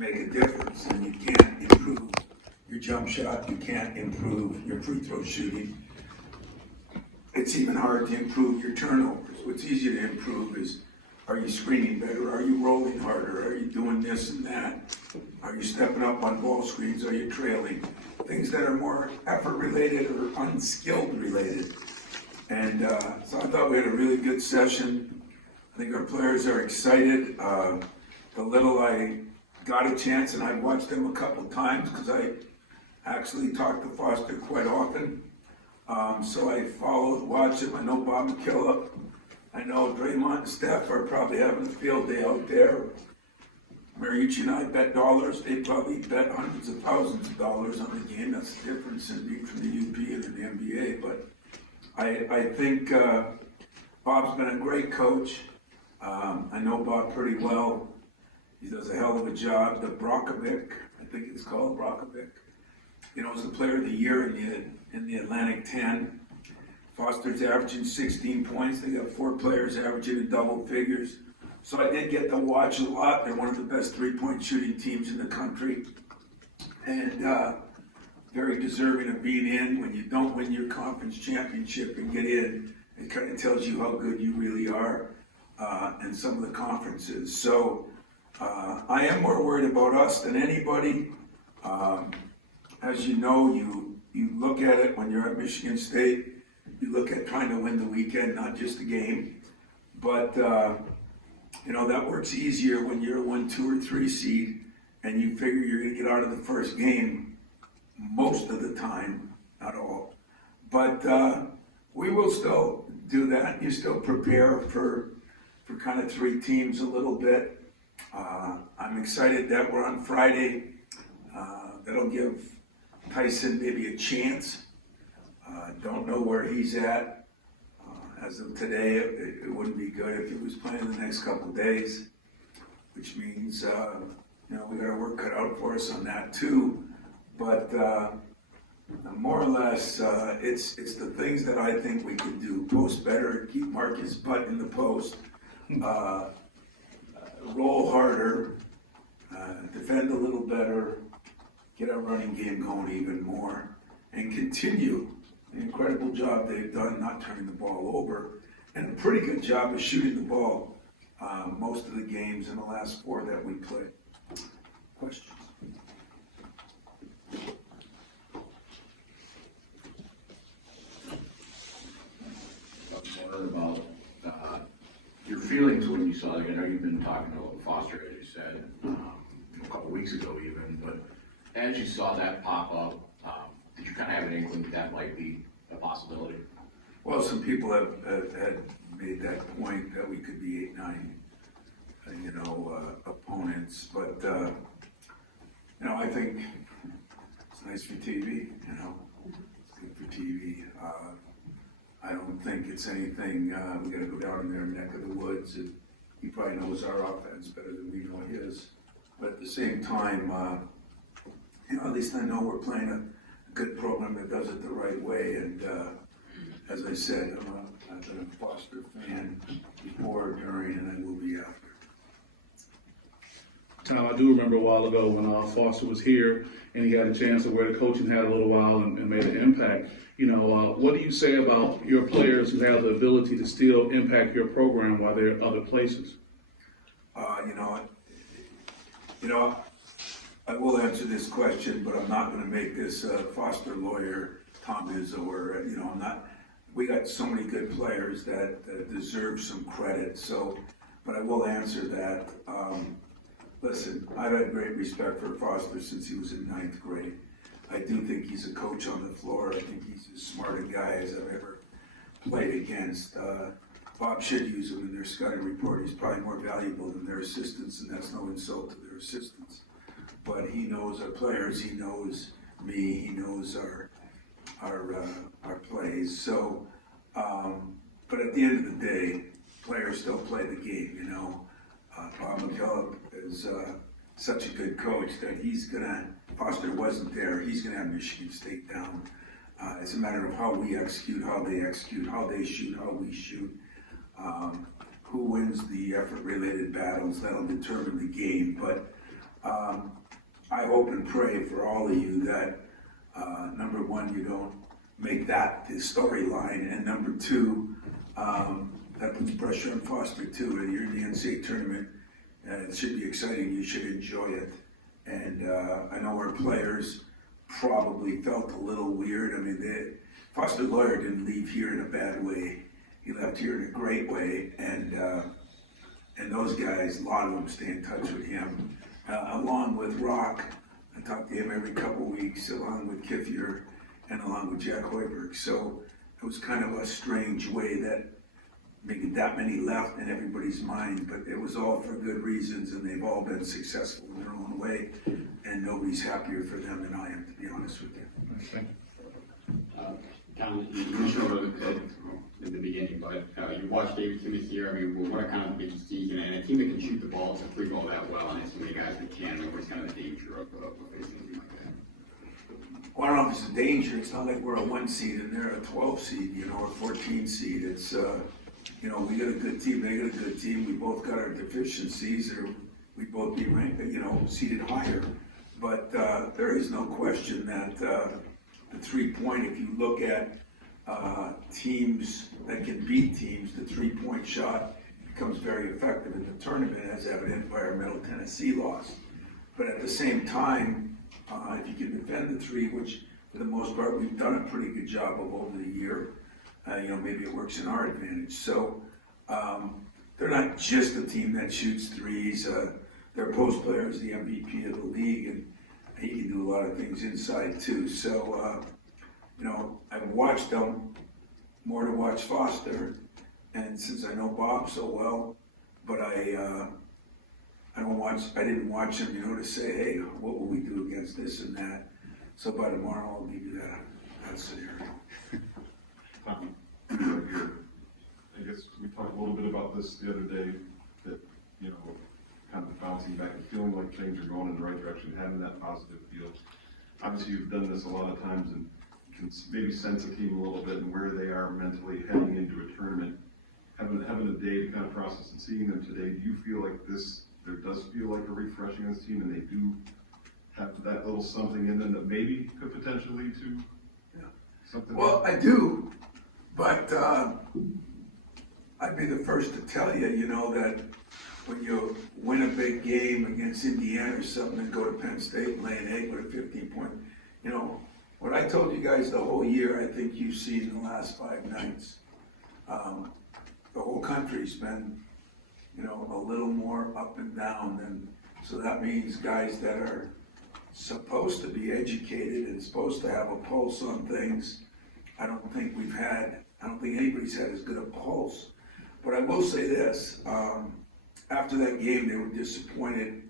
make a difference, and you can't improve your jump shot, you can't improve your free throw shooting. It's even hard to improve your turnovers. What's easier to improve is, are you screening better? Are you rolling harder? Are you doing this and that? Are you stepping up on ball screens? Are you trailing? Things that are more effort related or unskilled related. And so I thought we had a really good session. I think our players are excited. The little I got a chance, and I've watched them a couple times because I actually talk to Foster quite often. So I watch him. I know Bob McKillop. I know Draymond and Steph are probably having a field day out there. Mariucci and I bet dollars. They probably bet hundreds of thousands of dollars on the game. That's the difference in being from the UP and the NBA. But I think Bob's been a great coach. I know Bob pretty well. He does a hell of a job. The Brockovic, I think it's called Brockovic, is the player of the year in the Atlantic 10. Foster's averaging 16 points. They got 4 players averaging in double figures. So I did get to watch a lot. They're one of the best three-point shooting teams in the country. And very deserving of being in. When you don't win your conference championship and get in, it kind of tells you how good you really are in some of the conferences. So I am more worried about us than anybody. As you know, you look at it when you're at Michigan State. You look at trying to win the weekend, not just the game. But, that works easier when you're a 1, 2, or 3 seed and you figure you're going to get out of the first game most of the time, not all. But we will still do that. You still prepare for kind of 3 teams a little bit. I'm excited that we're on Friday. That'll give Tyson maybe a chance. Don't know where he's at. As of today, it wouldn't be good if he was playing the next couple of days, which means, we got our work cut out for us on that too. But more or less, it's the things that I think we can do. Post better, keep Marcus Butt in the post, roll harder, defend a little better, get our running game going even more, and continue the incredible job they've done not turning the ball over, and a pretty good job of shooting the ball most of the games in the last 4 that we played. Questions? About your feelings when you saw, I know you've been talking about Foster, as you said, a couple weeks ago even, but as you saw that pop up, did you kind of have an inkling that might be a possibility? Well, some people have made that point that we could be 8-9, opponents, but I think it's nice for TV. It's good for TV. I don't think it's anything. We got to go down in their neck of the woods, and he probably knows our offense better than we know his. But at the same time, at least I know we're playing a good program that does it the right way. And as I said, I've been a Foster fan before, during, and I will be after. Tom, I do remember a while ago when Foster was here and he got a chance to wear the coaching hat a little while and made an impact. What do you say about your players who have the ability to still impact your program while they're at other places? I will answer this question, but I'm not going to make this Foster lawyer, Tom Izzo, or, I'm not. We got so many good players that deserve some credit, but I will answer that. Listen, I've had great respect for Foster since he was in 9th grade. I do think he's a coach on the floor. I think he's as smart a guy as I've ever played against. Bob should use him in their scouting report. He's probably more valuable than their assistants, and that's no insult to their assistants. But he knows our players, he knows me, he knows our plays. So, but at the end of the day, players still play the game, Bob McKillop is such a good coach that Foster wasn't there, he's gonna have Michigan State down. It's a matter of how we execute, how they execute, how they shoot, how we shoot. Who wins the effort-related battles, that'll determine the game. But I hope and pray for all of you that, number one, you don't make that the storyline, and number two, that puts pressure on Foster too. You're in the NCAA tournament, it should be exciting, you should enjoy it. And I know our players probably felt a little weird. I mean, Foster Lawyer didn't leave here in a bad way. He left here in a great way, and those guys, a lot of them stay in touch with him, along with Rock. I talk to him every couple weeks, along with Kiffier and along with Jack Hoiberg. So it was kind of a strange way that maybe that many left in everybody's mind, but it was all for good reasons, and they've all been successful in their own way, and nobody's happier for them than I am, to be honest with you. John, you showed it in the beginning, but you watched David Timothy here. I mean, what a kind of big season, and a team that can shoot the ball, to free ball that well, and as many guys that can. What's kind of the danger of facing a team like that? Well, I don't know if it's a danger. It's not like we're a 1 seed and they're a 12 seed, or a 14 seed. It's, we got a good team, they got a good team. We both got our deficiencies, or we'd both be ranked, seated higher. But there is no question that the 3-point, if you look at teams that can beat teams, the 3-point shot becomes very effective in the tournament, as evident by our Middle Tennessee loss. But at the same time, if you can defend the 3, which for the most part we've done a pretty good job of over the year, maybe it works in our advantage. So they're not just a team that shoots threes. Their post player is the MVP of the league, and he can do a lot of things inside too. So, I've watched them more to watch Foster, and since I know Bob so well, but I didn't watch him, to say, hey, what will we do against this and that? So by tomorrow I'll give you that scenario. I guess we talked a little bit about this the other day, that, kind of bouncing back and feeling like things are going in the right direction, having that positive feel. Obviously, you've done this a lot of times and can maybe sense a team a little bit and where they are mentally heading into a tournament. Having a day to kind of process and seeing them today, do you feel like there does feel like a refreshing on this team, and they do have that little something in them that maybe could potentially lead to something? Well, I do, but I'd be the first to tell you, that when you win a big game against Indiana or something and go to Penn State and lay an egg with a 15-point, what I told you guys the whole year, I think you've seen in the last 5 nights. The whole country's been, a little more up and down, and so that means guys that are supposed to be educated and supposed to have a pulse on things. I don't think anybody's had as good a pulse. But I will say this, after that game, they were disappointed.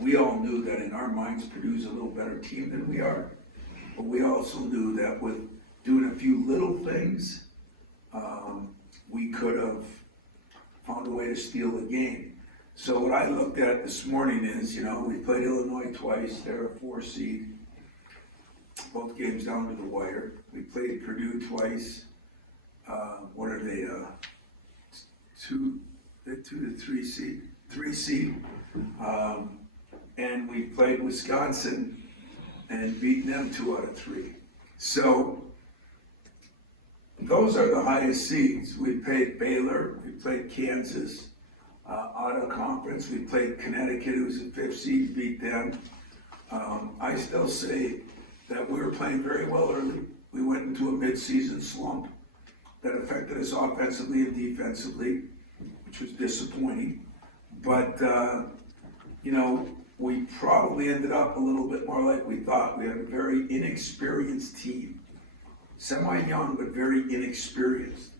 We all knew that in our minds, Purdue's a little better team than we are. But we also knew that with doing a few little things, we could have found a way to steal the game. So what I looked at this morning is, we played Illinois twice, they're a 4 seed. Both games down to the wire. We played Purdue twice. What are they, 2 to 3 seed? 3 seed. And we played Wisconsin and beaten them 2 out of 3. So those are the highest seeds. We played Baylor, we played Kansas, out of conference. We played Connecticut, who's a 5th seed, beat them. I still say that we were playing very well early. We went into a mid-season slump that affected us offensively and defensively, which was disappointing. But, we probably ended up a little bit more like we thought. We had a very inexperienced team. Semi-young, but very inexperienced.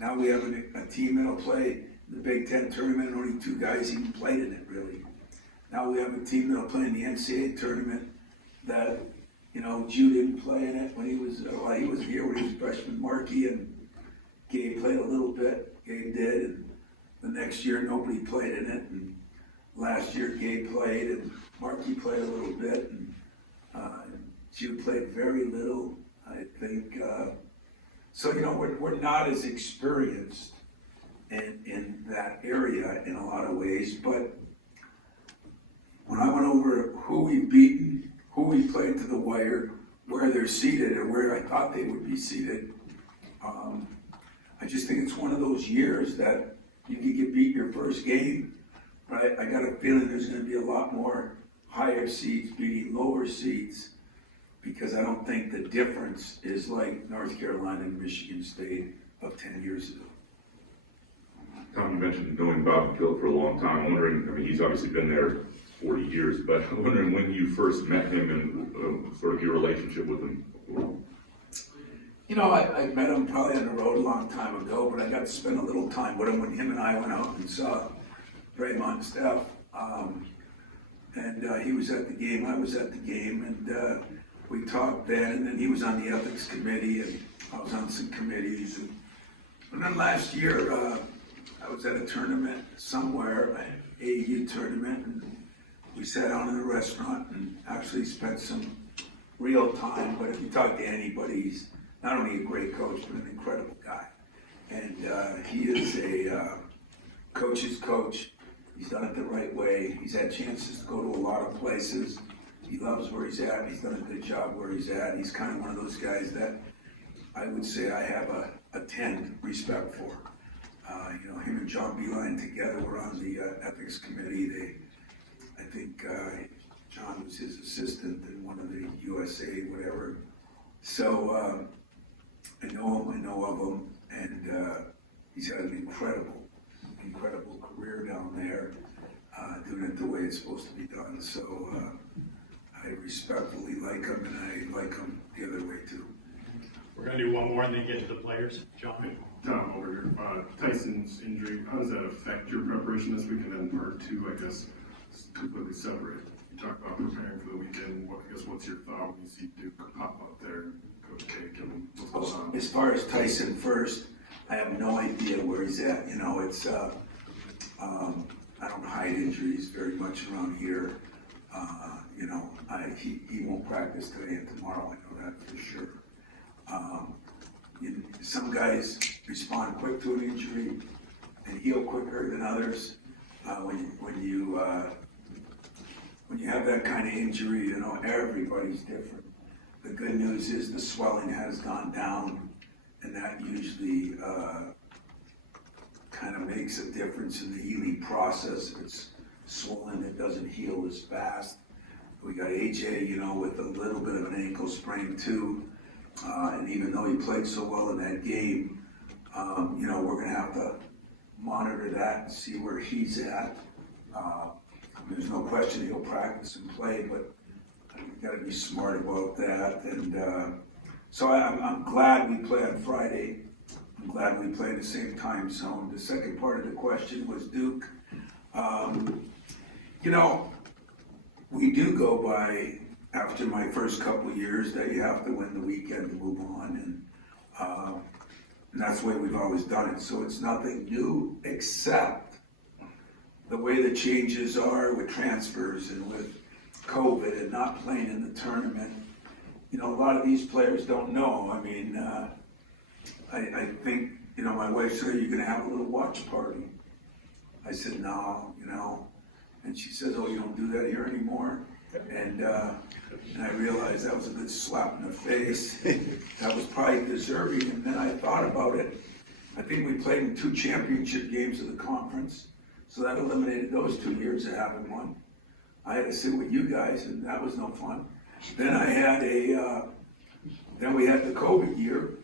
Now we have a team that'll play the Big Ten tournament, and only 2 guys even played in it, really. Now we have a team that'll play in the NCAA tournament that, Jew didn't play in it when he was here when he was a freshman. Markey and Gabe played a little bit. Gabe did, and the next year nobody played in it. And last year Gabe played, and Markey played a little bit, and Jew played very little, I think. So we're not as experienced in that area in a lot of ways, but who we've beaten, who we played to the wire, where they're seated or where I thought they would be seated. I just think it's one of those years that you could get beat your first game, but I got a feeling there's gonna be a lot more higher seeds beating lower seeds, because I don't think the difference is like North Carolina and Michigan State of 10 years ago. Tom, you mentioned knowing Bob McKillop for a long time. I'm wondering, I mean, he's obviously been there 40 years, but I'm wondering when you first met him and sort of your relationship with him. You know, I met him probably on the road a long time ago, but I got to spend a little time with him when him and I went out and saw Draymond and Steph. And he was at the game, I was at the game, and we talked then, and then he was on the ethics committee, and I was on some committees. And then last year, I was at a tournament somewhere, an AAU tournament, and we sat down in a restaurant and actually spent some real time. But if you talk to anybody, he's not only a great coach, but an incredible guy. And he is a coach's coach. He's done it the right way. He's had chances to go to a lot of places. He loves where he's at. He's done a good job where he's at. He's kind of one of those guys that I would say I have a 10 respect for. You know, him and John Beeline together were on the ethics committee. I think John was his assistant in one of the USA, whatever. So I know him, I know of him, and he's had an incredible career down there, doing it the way it's supposed to be done. So I respectfully like him, and I like him the other way too. We're gonna do one more and then get to the players. John? Tom, over here, Tyson's injury, how does that affect your preparation this week? And then part two, I guess, is completely separate. You talked about preparing for the weekend. What's your thought when you see Duke pop up there, Coach K, and what's going on? As far as Tyson first, I have no idea where he's at. You know, it's, I don't hide injuries very much around here. You know, he won't practice today and tomorrow, I know that for sure. Some guys respond quick to an injury and heal quicker than others. When you have that kind of injury, you know, everybody's different. The good news is the swelling has gone down, and that usually kind of makes a difference in the healing process. If it's swollen, it doesn't heal as fast. We got AJ, you know, with a little bit of an ankle sprain too. And even though he played so well in that game, you know, we're gonna have to monitor that and see where he's at. There's no question he'll practice and play, but we gotta be smart about that. And so I'm glad we play on Friday. I'm glad we play in the same time zone. The second part of the question was Duke. You know, we do go by, after my first couple of years, that you have to win the weekend to move on, and that's the way we've always done it. So it's nothing new, except the way the changes are with transfers and with COVID and not playing in the tournament. You know, a lot of these players don't know. I mean, I think, you know, my wife said, "You're gonna have a little watch party." I said, "No, you know," and she says, "Oh, you don't do that here anymore?" And I realized that was a good slap in the face. That was probably deserving, and then I thought about it. I think we played in 2 championship games of the conference, so that eliminated those 2 years of having one. I had to sit with you guys, and that was no fun. Then I had then we had the COVID year,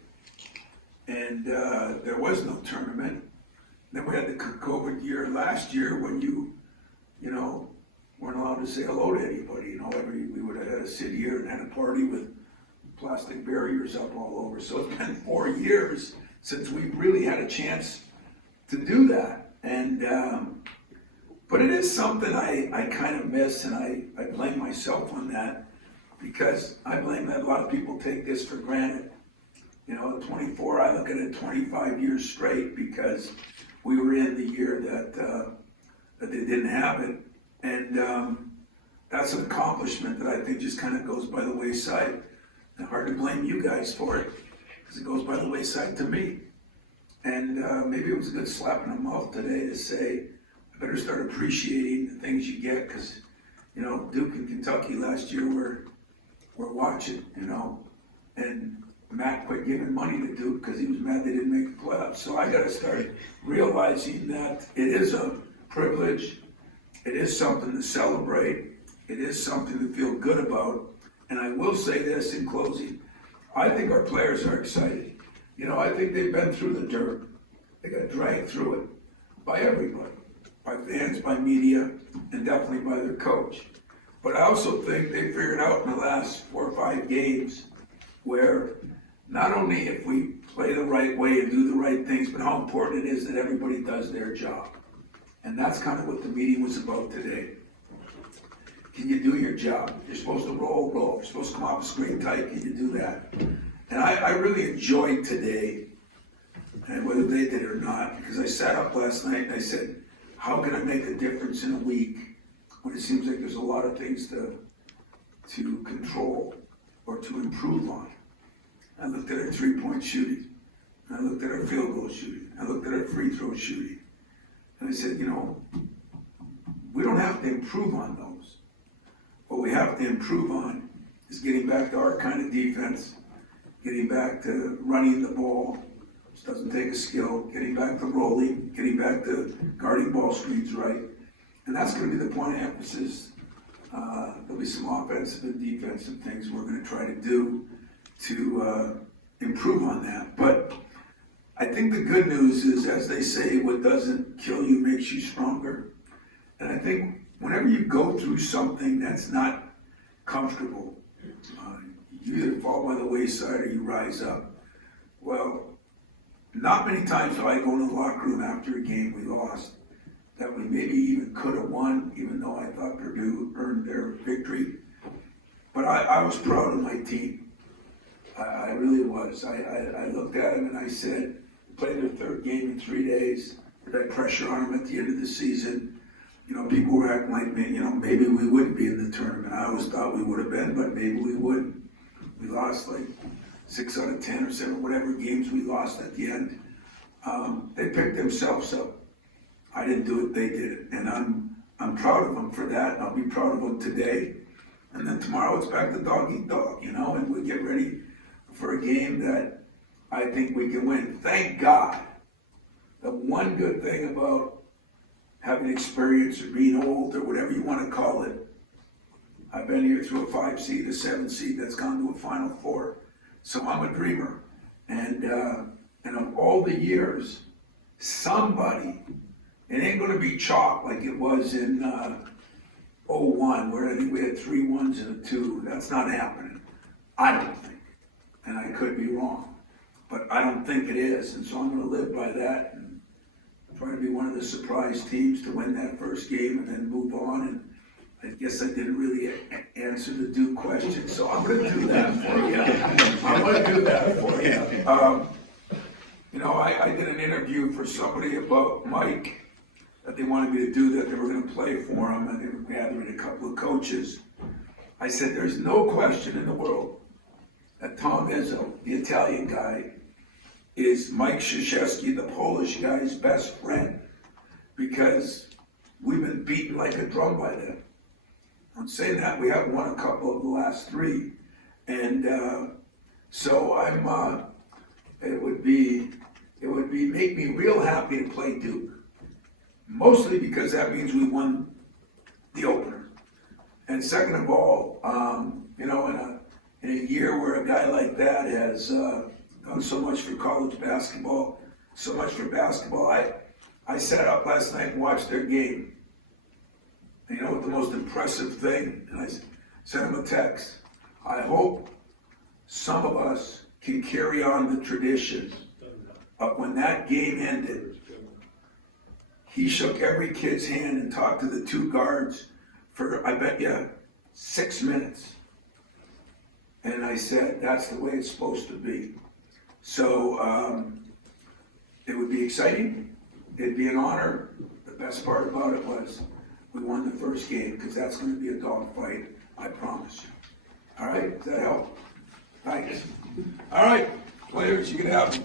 and there was no tournament. Then we had the COVID year last year when you know, weren't allowed to say hello to anybody. You know, we would have had to sit here and had a party with plastic barriers up all over. So it's been 4 years since we really had a chance to do that. And but it is something I kind of miss, and I blame myself on that, because I blame that a lot of people take this for granted. You know, 24, I look at it 25 years straight, because we were in the year that they didn't have it. And that's an accomplishment that I think just kind of goes by the wayside. And hard to blame you guys for it, because it goes by the wayside to me. And maybe it was a good slap in the mouth today to say, I better start appreciating the things you get, because you know, Duke and Kentucky last year were watching, you know, and Matt quit giving money to Duke because he was mad they didn't make the playoffs. So I gotta start realizing that it is a privilege, it is something to celebrate, it is something to feel good about. And I will say this in closing, I think our players are excited. You know, I think they've been through the dirt. They got dragged through it by everybody, by fans, by media, and definitely by their coach. But I also think they figured out in the last 4 or 5 games where not only if we play the right way and do the right things, but how important it is that everybody does their job. And that's kind of what the meeting was about today. Can you do your job? You're supposed to roll. You're supposed to come off the screen tight. Can you do that? And I really enjoyed today, and whether they did it or not, because I sat up last night and I said, how can I make a difference in a week when it seems like there's a lot of things to control or to improve on? I looked at our 3-point shooting. I looked at our field goal shooting. I looked at our free throw shooting. And I said, you know, we don't have to improve on those. What we have to improve on is getting back to our kind of defense, getting back to running the ball, which doesn't take a skill, getting back to rolling, getting back to guarding ball screens right. And that's going to be the point of emphasis. There'll be some offensive and defensive things we're going to try to do to improve on that. But I think the good news is, as they say, what doesn't kill you makes you stronger. And I think whenever you go through something that's not comfortable, you either fall by the wayside or you rise up. Well, not many times do I go in the locker room after a game we lost that we maybe even could have won, even though I thought Purdue earned their victory. But I was proud of my team. I really was. I looked at them and I said, played their 3rd game in 3 days, put that pressure on them at the end of the season. You know, people were acting like, you know, maybe we wouldn't be in the tournament. I always thought we would have been, but maybe we wouldn't. We lost like 6 out of 10 or 7, whatever games we lost at the end. They picked themselves up. I didn't do it, they did it. And I'm proud of them for that, and I'll be proud of them today. And then tomorrow it's back to dog eat dog, you know, and we get ready for a game that I think we can win. Thank God. The one good thing about having experience or being old or whatever you want to call it, I've been here through a 5 seed, a 7 seed that's gone to a Final Four. So I'm a dreamer. And of all the years, somebody, it ain't going to be chalk like it was in 01, where I think we had 3 1s and a 2. That's not happening. I don't think. And I could be wrong. But I don't think it is. And so I'm going to live by that and try to be one of the surprise teams to win that first game and then move on. And I guess I didn't really answer the Duke question, so I'm going to do that for you. I'm going to do that for you. You know, I did an interview for somebody about Mike that they wanted me to do, that they were going to play for him, and they were gathering a couple of coaches. I said, there's no question in the world that Tom Izzo, the Italian guy, is Mike Krzyzewski, the Polish guy's best friend, because we've been beaten like a drum by them. I'm saying that we haven't won a couple of the last 3, and so it would make me real happy to play Duke, mostly because that means we won the opener, and second of all, you know, in a year where a guy like that has done so much for college basketball, so much for basketball, I sat up last night and watched their game. You know what the most impressive thing, and I sent him a text, I hope some of us can carry on the tradition of when that game ended, he shook every kid's hand and talked to the 2 guards for, I bet you, 6 minutes. And I said, that's the way it's supposed to be. So it would be exciting, it'd be an honor. The best part about it was we won the first game, because that's going to be a dogfight, I promise you. All right, does that help? Thanks. All right, players, you can have them.